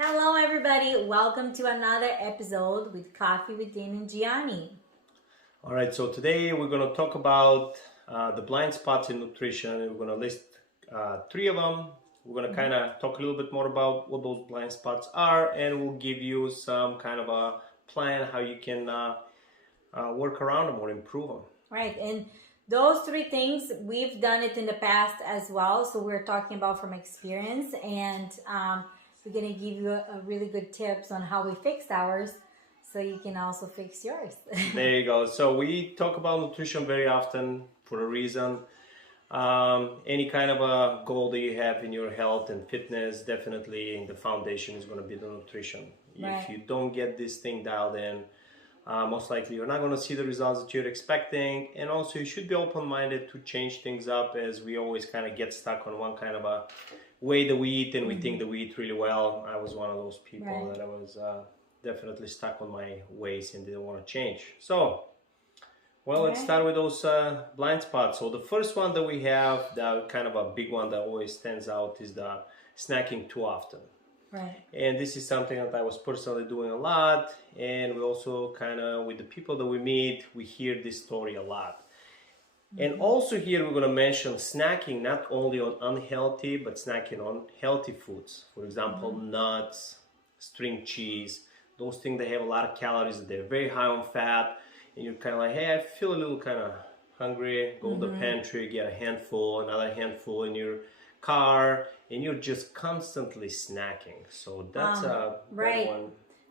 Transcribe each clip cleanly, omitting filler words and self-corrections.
Hello, everybody. Welcome to another episode with Coffee with Dean and Gianni. All right, so today we're going to talk about the blind spots in nutrition. We're going to list three of them. We're going to kind of talk a little bit more about what those blind spots are, and we'll give you some kind of a plan how you can work around them or improve them. Right, and those three things, we've done it in the past as well. So we're talking about from experience, and we're going to give you a really good tips on how we fixed ours so you can also fix yours. There you go. So we talk about nutrition very often for a reason. Any kind of a goal that you have in your health and fitness, definitely the foundation is going to be the nutrition. Right. If you don't get this thing dialed in, most likely you're not going to see the results that you're expecting. And also you should be open-minded to change things up, as we always kind of get stuck on one kind of a way that we eat, and we think that we eat really well. I was one of those people that I was definitely stuck on my ways and didn't want to change. So, well, let's start with those blind spots. So the first one that we have, the kind of a big one that always stands out, is the snacking too often. Right. And this is something that I was personally doing a lot, and we also kind of, with the people that we meet, we hear this story a lot. And also here we're going to mention snacking not only on unhealthy, but snacking on healthy foods. For example, nuts, string cheese, those things that have a lot of calories, they're very high on fat, and you're kind of like, hey, I feel a little kind of hungry, go to the pantry, get a handful, another handful in your car, and you're just constantly snacking. So that's a bad one.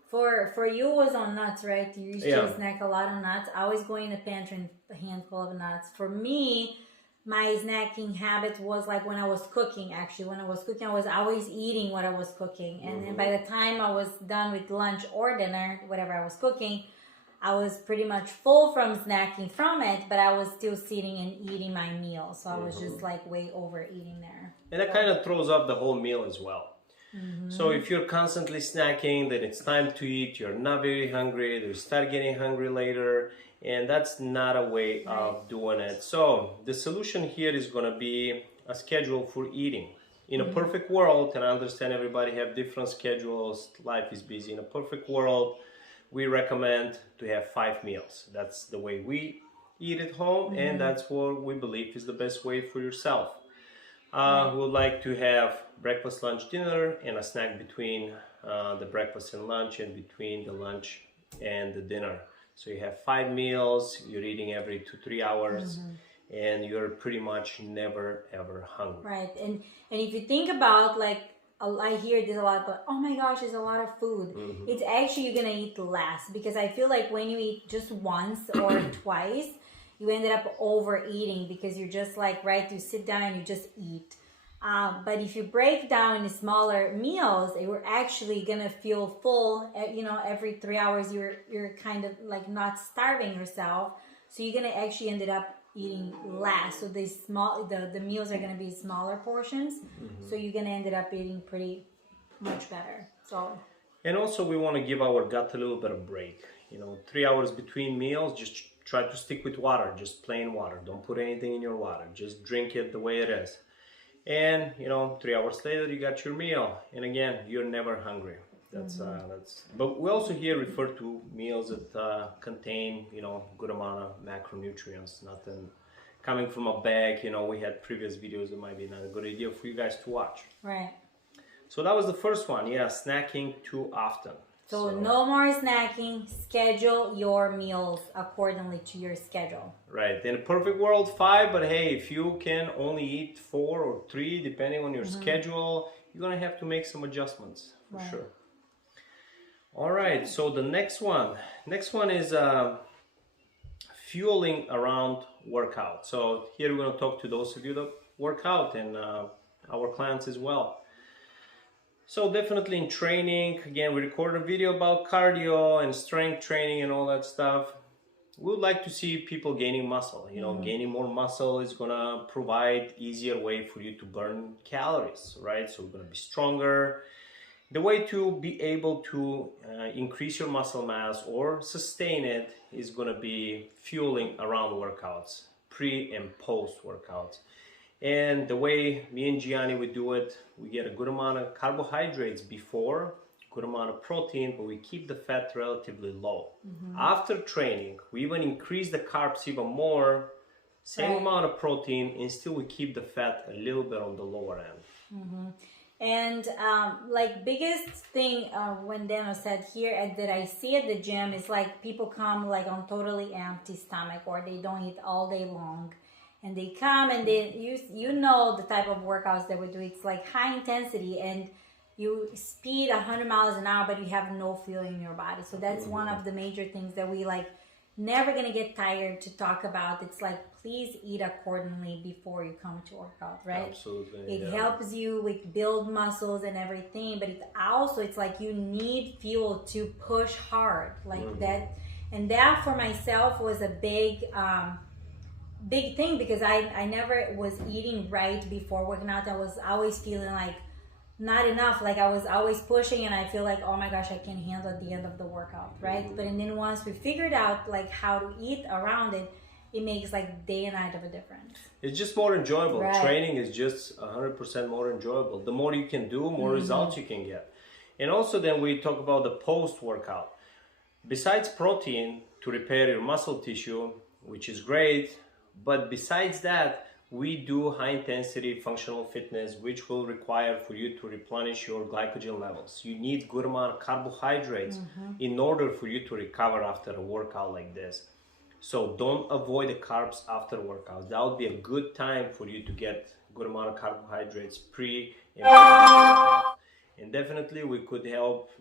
For you, it was on nuts, right? You used to snack a lot on nuts. I always go in the pantry and a handful of nuts. For me, my snacking habit was like when I was cooking. Actually, when I was cooking, I was always eating what I was cooking. And then by the time I was done with lunch or dinner, whatever I was cooking, I was pretty much full from snacking from it, but I was still sitting and eating my meal. So I was just like way overeating there. And that kind of throws up the whole meal as well. So if you're constantly snacking, then it's time to eat, you're not very hungry, you start getting hungry later, and that's not a way of doing it. So the solution here is going to be a schedule for eating. In a perfect world, and I understand everybody have different schedules, life is busy. In a perfect world, we recommend to have 5 meals. That's the way we eat at home, and that's what we believe is the best way for yourself. We would like to have breakfast, lunch, dinner, and a snack between the breakfast and lunch, and between the lunch and the dinner. So you have 5 meals, you're eating every 2-3 hours, and you're pretty much never ever hungry. Right, and if you think about, like, I hear this a lot, but oh my gosh, there's a lot of food. It's actually, you're gonna eat less, because I feel like when you eat just once or twice, you ended up overeating, because you're just like, right, you sit down and you just eat. But if you break down in smaller meals, you're actually gonna feel full. You know, every 3 hours you're kind of like not starving yourself, so you're gonna actually ended up eating less. So the meals are gonna be smaller portions, so you're gonna ended up eating pretty much better. So. And also we want to give our gut a little bit of break. 3 hours between meals, just try to stick with water, just plain water. Don't put anything in your water. Just drink it the way it is. And 3 hours later, you got your meal. And again, you're never hungry. That's But we also here refer to meals that contain good amount of macronutrients. Nothing coming from a bag. We had previous videos that might be not a good idea for you guys to watch. Right. So that was the first one. Yeah, snacking too often. So no more snacking. Schedule your meals accordingly to your schedule. Right. In a perfect world, 5, but hey, if you can only eat 4 or 3, depending on your schedule, you're going to have to make some adjustments for sure. All right. So the next one is fueling around workout. So here we're going to talk to those of you that work out, and our clients as well. So definitely in training, again, we recorded a video about cardio and strength training and all that stuff. We would like to see people gaining muscle. Gaining more muscle is going to provide easier way for you to burn calories, right? So we're going to be stronger. The way to be able to increase your muscle mass or sustain it is going to be fueling around workouts, pre and post workouts. And the way me and Gianni would do it, we get a good amount of carbohydrates before good amount of protein, but we keep the fat relatively low. After training, we even increase the carbs even more, same amount of protein, and still we keep the fat a little bit on the lower end. And like biggest thing when Dano said here that I see at the gym is like people come like on totally empty stomach, or they don't eat all day long, and they come and they you know the type of workouts that we do. It's like high intensity, and you speed 100 miles an hour, but you have no feeling in your body. So that's one of the major things that we like never gonna get tired to talk about. It's like, please eat accordingly before you come to workout, right? Absolutely. It helps you with build muscles and everything, but it also, it's like you need fuel to push hard like that. And that for myself was a big thing, because I never was eating right before working out. I was always feeling like not enough, like I was always pushing, and I feel like, oh my gosh, I can't handle at the end of the workout, right? But and then once we figured out like how to eat around it, it makes like day and night of a difference. It's just more enjoyable. Training is just 100% more enjoyable. The more you can do, more results you can get. And also then we talk about the post-workout. Besides protein to repair your muscle tissue, which is great, but besides that, we do high intensity functional fitness, which will require for you to replenish your glycogen levels. You need good amount of carbohydrates in order for you to recover after a workout like this. So don't avoid the carbs after workouts. That would be a good time for you to get good amount of carbohydrates pre and post-workout. And definitely we could help,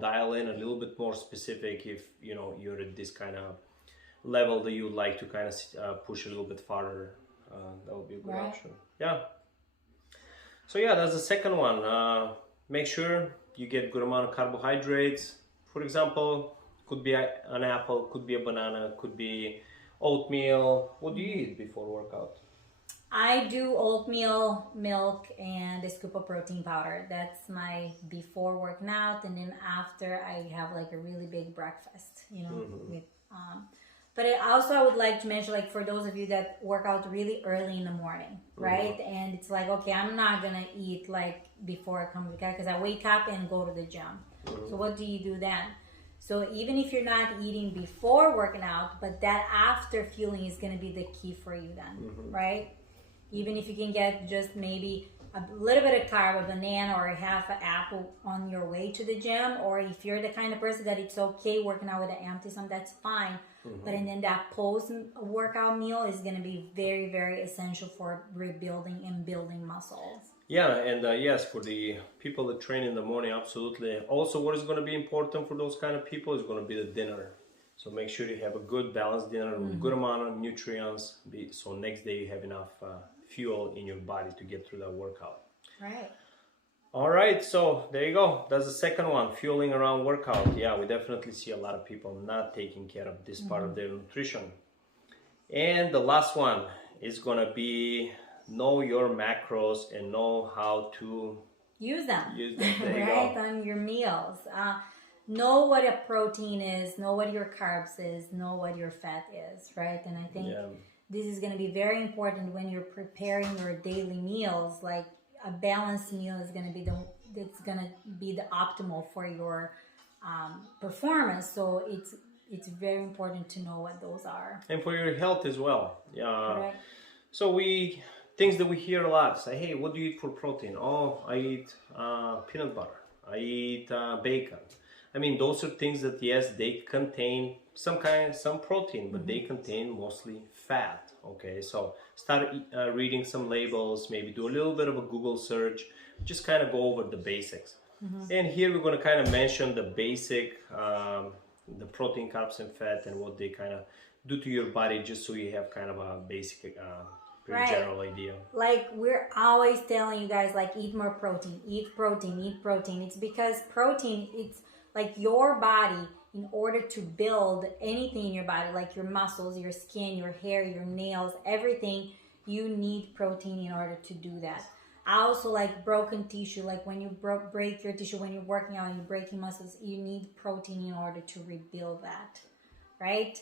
dial in a little bit more specific if, you're at this kind of level that you would like to kind of push a little bit farther. That would be a good option. Yeah. So yeah, that's the second one. Make sure you get good amount of carbohydrates. For example, could be an apple, could be a banana, could be oatmeal. What do you eat before workout? I do oatmeal, milk, and a scoop of protein powder. That's my before working out, and then after I have like a really big breakfast, with but I would like to mention, like, for those of you that work out really early in the morning, right? And it's like, okay, I'm not going to eat, like, before I come to the car, because I wake up and go to the gym. So what do you do then? So even if you're not eating before working out, but that after feeling is going to be the key for you then, right? Even if you can get just maybe a little bit of carb, a banana or a half an apple on your way to the gym, or if you're the kind of person that it's okay working out with an empty stomach, that's fine. But and then that post-workout meal is going to be very, very essential for rebuilding and building muscles. Yeah, and yes, for the people that train in the morning, absolutely. Also, what is going to be important for those kind of people is going to be the dinner. So make sure you have a good balanced dinner with good amount of nutrients, so next day you have enough fuel in your body to get through that workout. Right. All right, so there you go. That's the second one, fueling around workout. Yeah, we definitely see a lot of people not taking care of this part of their nutrition. And the last one is going to be know your macros and know how to use them. There you right, go. on your meals. Know what a protein is, know what your carbs is, know what your fat is, right? And I think this is going to be very important when you're preparing your daily meals. Like, a balanced meal is going to be the optimal for your performance. So it's very important to know what those are. And for your health as well. Correct. So things that we hear a lot, say, hey, what do you eat for protein? Oh, I eat peanut butter. I eat bacon. I mean, those are things that, yes, they contain some protein, but they contain mostly fat. Okay, so start reading some labels, maybe do a little bit of a Google search, just kind of go over the basics. And here we're going to kind of mention the basic, the protein, carbs, and fat, and what they kind of do to your body, just so you have kind of a basic, pretty general idea. Like, we're always telling you guys, like, eat more protein, eat protein, eat protein. It's because protein, it's like your body, in order to build anything in your body, like your muscles, your skin, your hair, your nails, everything, you need protein in order to do that. Also, like broken tissue, like when you break your tissue, when you're working out and you're breaking muscles, you need protein in order to rebuild that, right?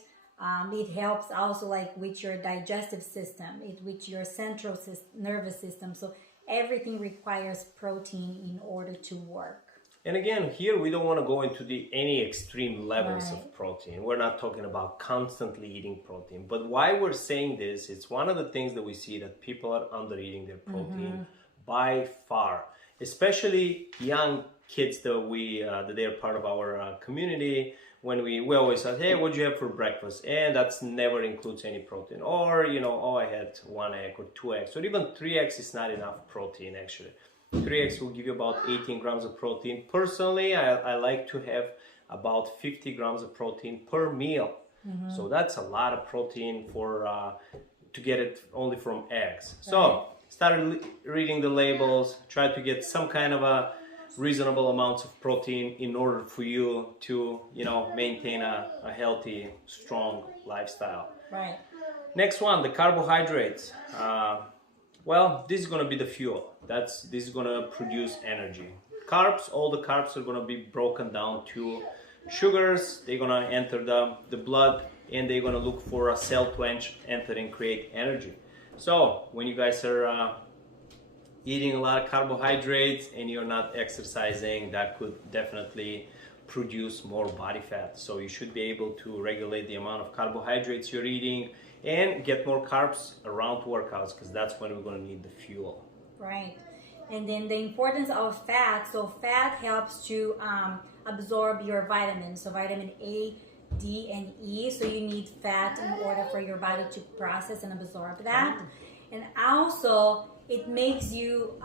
It helps also like with your digestive system, with your central nervous system. So everything requires protein in order to work. And again, here we don't want to go into any extreme levels Right. of protein. We're not talking about constantly eating protein. But why we're saying this, it's one of the things that we see that people are under eating their protein by far, especially young kids that they're part of our community. When we always say, hey, what'd you have for breakfast? And that's never includes any protein. Or, oh, I had 1 egg or 2 eggs, or even 3 eggs is not enough protein actually. 3 eggs will give you about 18 grams of protein. Personally, I like to have about 50 grams of protein per meal. So that's a lot of protein to get it only from eggs. So start reading the labels, try to get some kind of a reasonable amounts of protein in order for you to, maintain a healthy, strong lifestyle. Right. Next one, the carbohydrates. Well, this is going to be the fuel. This is going to produce energy. Carbs, all the carbs are going to be broken down to sugars. They're going to enter the blood, and they're going to look for a cell to enter and create energy. So when you guys are eating a lot of carbohydrates and you're not exercising, that could definitely produce more body fat. So you should be able to regulate the amount of carbohydrates you're eating and get more carbs around workouts, because that's when we're going to need the fuel. Right. And then the importance of fat. So fat helps to absorb your vitamins. So vitamin A, D, and E. So you need fat in order for your body to process and absorb that. And also, it makes you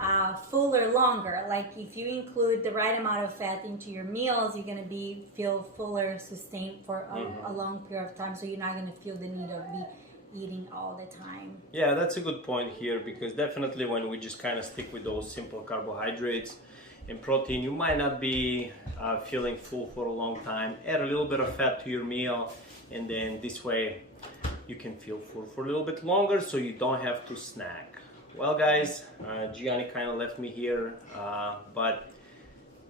fuller longer. Like if you include the right amount of fat into your meals, you're going to feel fuller, sustained for a long period of time. So you're not going to feel the need of eating all the time. Yeah, that's a good point here, because definitely when we just kind of stick with those simple carbohydrates and protein, you might not be feeling full for a long time. Add a little bit of fat to your meal, and then this way you can feel full for a little bit longer, so you don't have to snack. Well guys, Gianni kind of left me here, but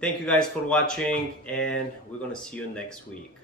thank you guys for watching, and we're gonna see you next week.